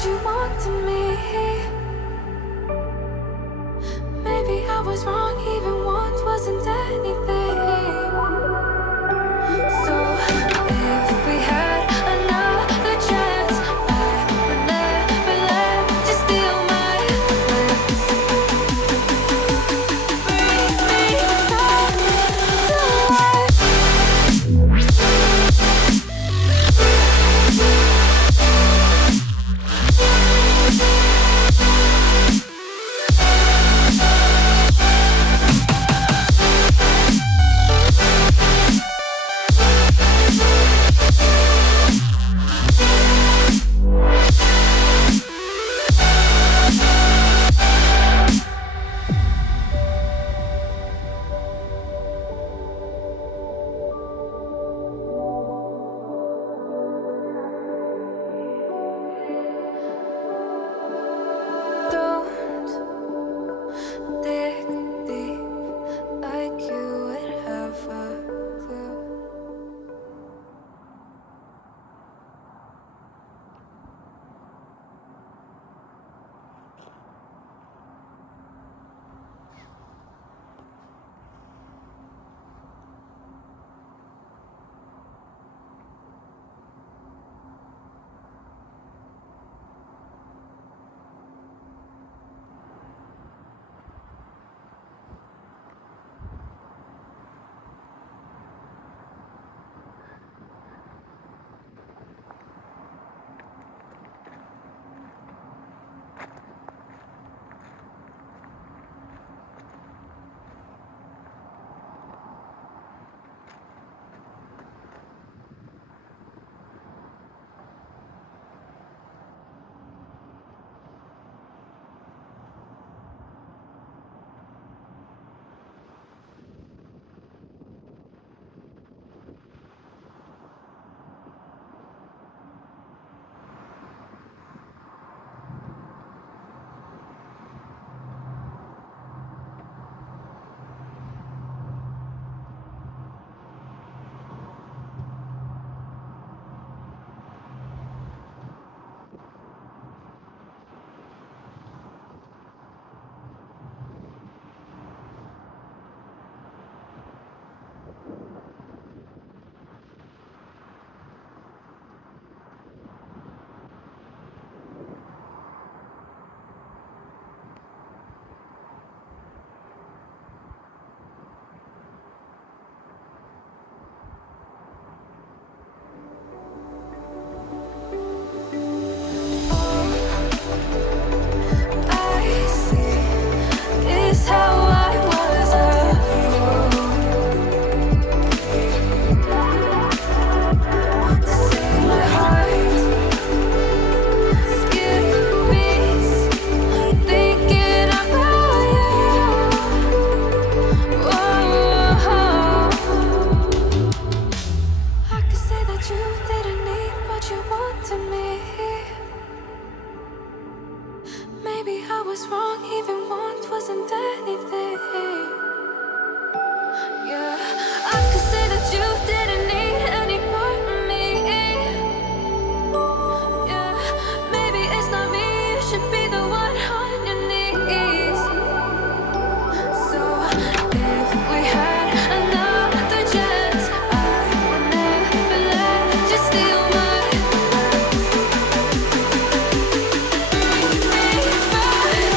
what you want to me. Maybe I was wrong, even want wasn't anything. So if we had another chance, I would never let you steal my lips. Bring me back to life. Don't dig deep like you would have a clue. I see is how I was a fool to see my heart skip beats, thinking about you. Whoa. I could say that you didn't need what you want to me. Maybe I was wrong, even want wasn't anything. Yeah, I could say that you didn't need any part of me. Yeah, maybe it's not me, you should be the one on your knees. So if we had another chance, I would never let you steal my life. Bring me back.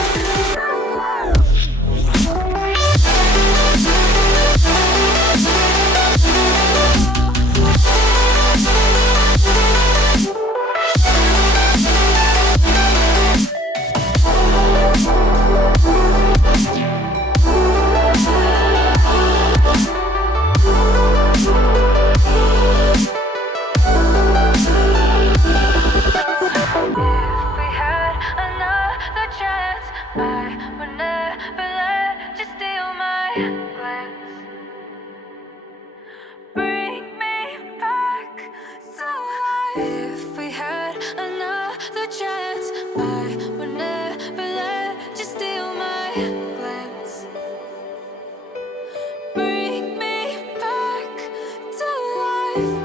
If we had another chance, I would never let you steal my glance. Bring me back to life. If we had another chance, I would never let you steal my glance. Bring me back to life.